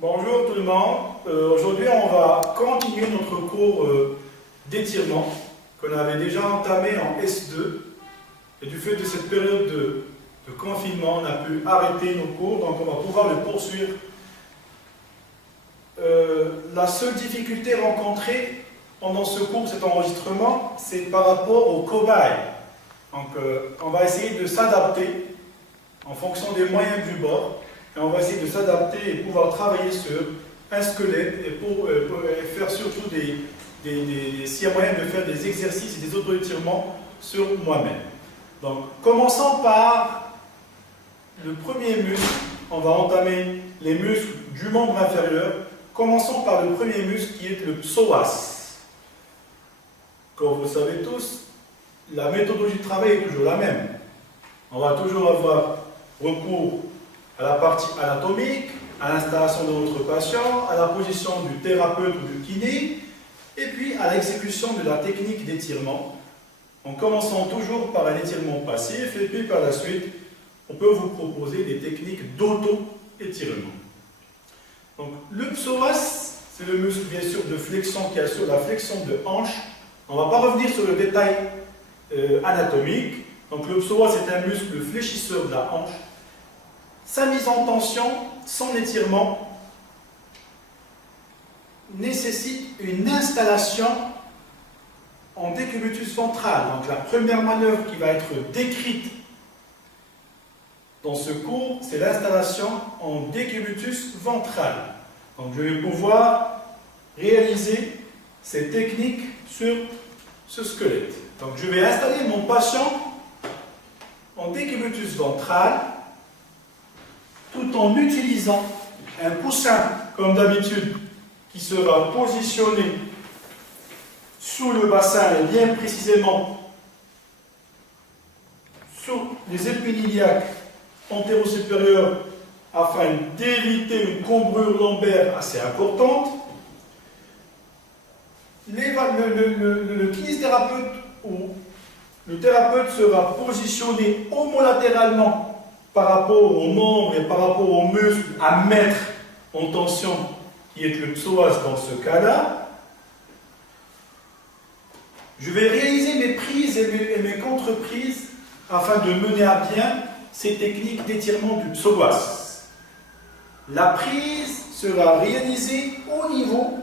Bonjour tout le monde. Aujourd'hui, on va continuer notre cours d'étirement qu'on avait déjà entamé en S2. Et du fait de cette période de confinement, on a pu arrêter nos cours, donc on va pouvoir le poursuivre. La seule difficulté rencontrée pendant ce cours, cet enregistrement, c'est par rapport au cobaye. Donc on va essayer de s'adapter en fonction des moyens du bord. Et on va essayer de s'adapter et pouvoir travailler sur un squelette et pour faire surtout s'il y a moyen de faire des exercices et des auto-étirements sur moi-même. Donc, commençons par le premier muscle. On va entamer les muscles du membre inférieur. Commençons par le premier muscle qui est le psoas. Comme vous le savez tous, la méthodologie de travail est toujours la même. On va toujours avoir recours à la partie anatomique, à l'installation de notre patient, à la position du thérapeute ou du kiné, et puis à l'exécution de la technique d'étirement, en commençant toujours par un étirement passif, et puis par la suite, on peut vous proposer des techniques d'auto-étirement. Donc, le psoas, c'est le muscle bien sûr de flexion qui assure la flexion de hanche. On ne va pas revenir sur le détail anatomique. Donc, le psoas est un muscle fléchisseur de la hanche. Sa mise en tension, son étirement, nécessite une installation en décubitus ventral. Donc la première manœuvre qui va être décrite dans ce cours, c'est l'installation en décubitus ventral. Donc je vais pouvoir réaliser ces techniques sur ce squelette. Donc je vais installer mon patient en décubitus ventral, tout en utilisant un coussin, comme d'habitude, qui sera positionné sous le bassin et bien précisément sous les épines iliaques antéro-supérieures afin d'éviter une cambrure lombaire assez importante. Le kinésithérapeute ou le thérapeute sera positionné homolatéralement par rapport aux membres et par rapport aux muscles à mettre en tension, qui est le psoas dans ce cas-là. Je vais réaliser mes prises et mes contre-prises afin de mener à bien ces techniques d'étirement du psoas. La prise sera réalisée au niveau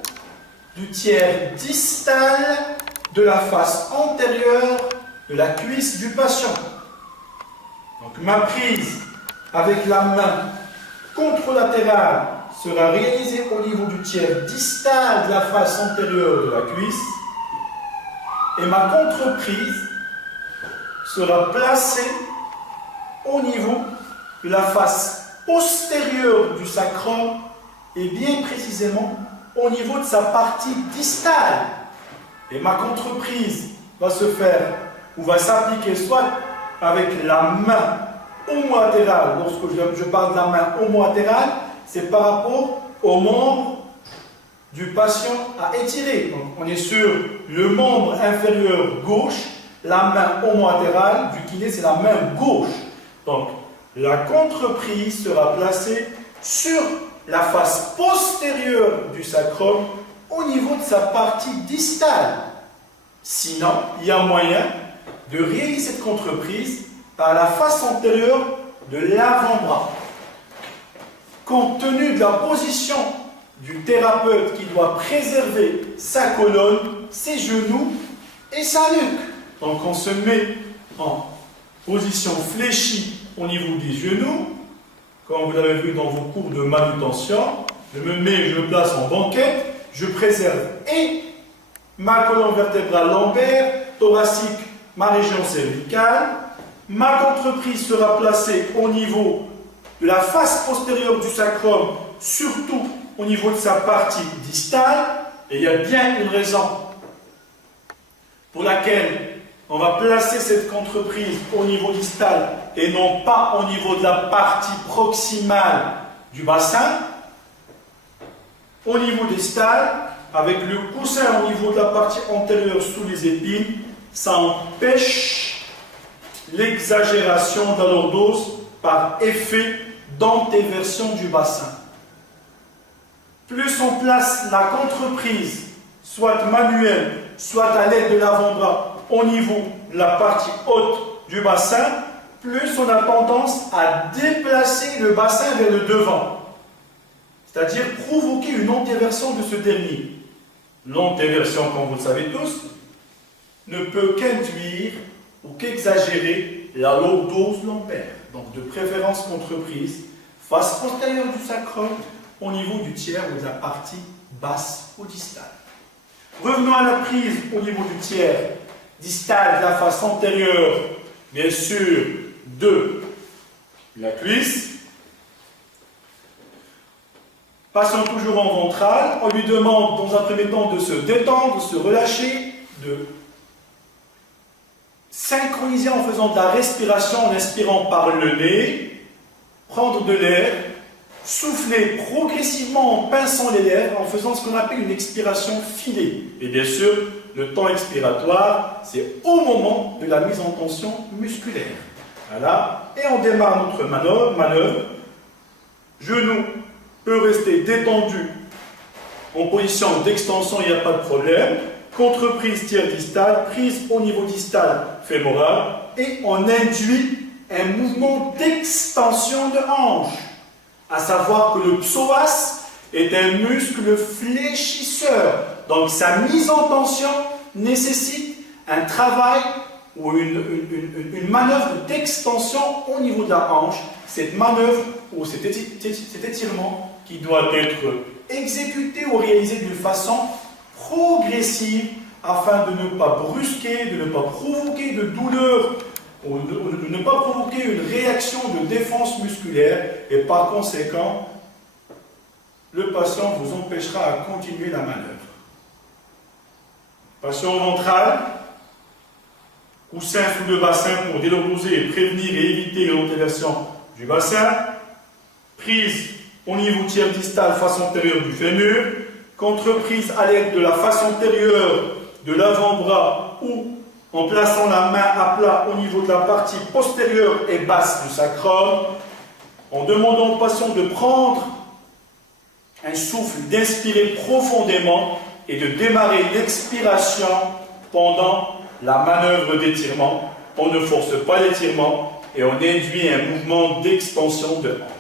du tiers distal de la face antérieure de la cuisse du patient. Donc ma prise avec la main contralatérale sera réalisée au niveau du tiers distal de la face antérieure de la cuisse et ma contre-prise sera placée au niveau de la face postérieure du sacrum et bien précisément au niveau de sa partie distale. Et ma contre-prise va se faire ou va s'appliquer soit avec la main homolatérale. Lorsque je parle de la main homolatérale, c'est par rapport au membre du patient à étirer. Donc, on est sur le membre inférieur gauche, la main homolatérale du kiné, c'est la main gauche. Donc, la contre-prise sera placée sur la face postérieure du sacrum au niveau de sa partie distale. Sinon, il y a moyen de réaliser cette contre-prise par la face antérieure de l'avant-bras. Compte tenu de la position du thérapeute qui doit préserver sa colonne, ses genoux et sa nuque. Donc on se met en position fléchie au niveau des genoux, comme vous l'avez vu dans vos cours de manutention. Je me place en banquette, je préserve et ma colonne vertébrale lombaire, thoracique, ma région cervicale. Ma contre-prise sera placée au niveau de la face postérieure du sacrum, surtout au niveau de sa partie distale. Et il y a bien une raison pour laquelle on va placer cette contre-prise au niveau distal et non pas au niveau de la partie proximale du bassin. Au niveau distal, avec le coussin au niveau de la partie antérieure sous les épines, ça empêche l'exagération de la lordose par effet d'antéversion du bassin. plus on place la contreprise, soit manuelle, soit à l'aide de l'avant-bras, au niveau de la partie haute du bassin, plus on a tendance à déplacer le bassin vers le devant, c'est-à-dire provoquer une antéversion de ce dernier. L'antéversion, comme vous le savez tous, ne peut qu'induire ou qu'exagérer la lordose lombaire. Donc de préférence contreprise, face postérieure du sacrum, au niveau du tiers ou de la partie basse ou distale. Revenons à la prise au niveau du tiers distal de la face antérieure, bien sûr, de la cuisse. Passons toujours en ventral. On lui demande dans un premier temps de se détendre, de se relâcher, de synchroniser en faisant de la respiration, en inspirant par le nez, prendre de l'air, souffler progressivement en pinçant les lèvres, en faisant ce qu'on appelle une expiration filée. Et bien sûr, le temps expiratoire, c'est au moment de la mise en tension musculaire. Voilà. Et on démarre notre manœuvre. Genou peut rester détendu en position d'extension, il n'y a pas de problème. Contreprise tiers distal, prise au niveau distal fémoral, et on induit un mouvement d'extension de hanche. À savoir que le psoas est un muscle fléchisseur. Donc sa mise en tension nécessite un travail ou une manœuvre d'extension au niveau de la hanche. Cette manœuvre ou cet étirement qui doit être exécuté ou réalisé d'une façon progressive afin de ne pas brusquer, de ne pas provoquer de douleur ou de ne pas provoquer une réaction de défense musculaire, et par conséquent, le patient vous empêchera à continuer la manœuvre. Patient ventral, coussin sous le bassin pour délordoser et prévenir et éviter l'antéversion du bassin, prise au niveau tiers distal face antérieure du fémur, contreprise à l'aide de la face antérieure de l'avant-bras ou en plaçant la main à plat au niveau de la partie postérieure et basse du sacrum, en demandant au patient de prendre un souffle, d'inspirer profondément et de démarrer l'expiration pendant la manœuvre d'étirement. On ne force pas l'étirement et on induit un mouvement d'extension de hanche.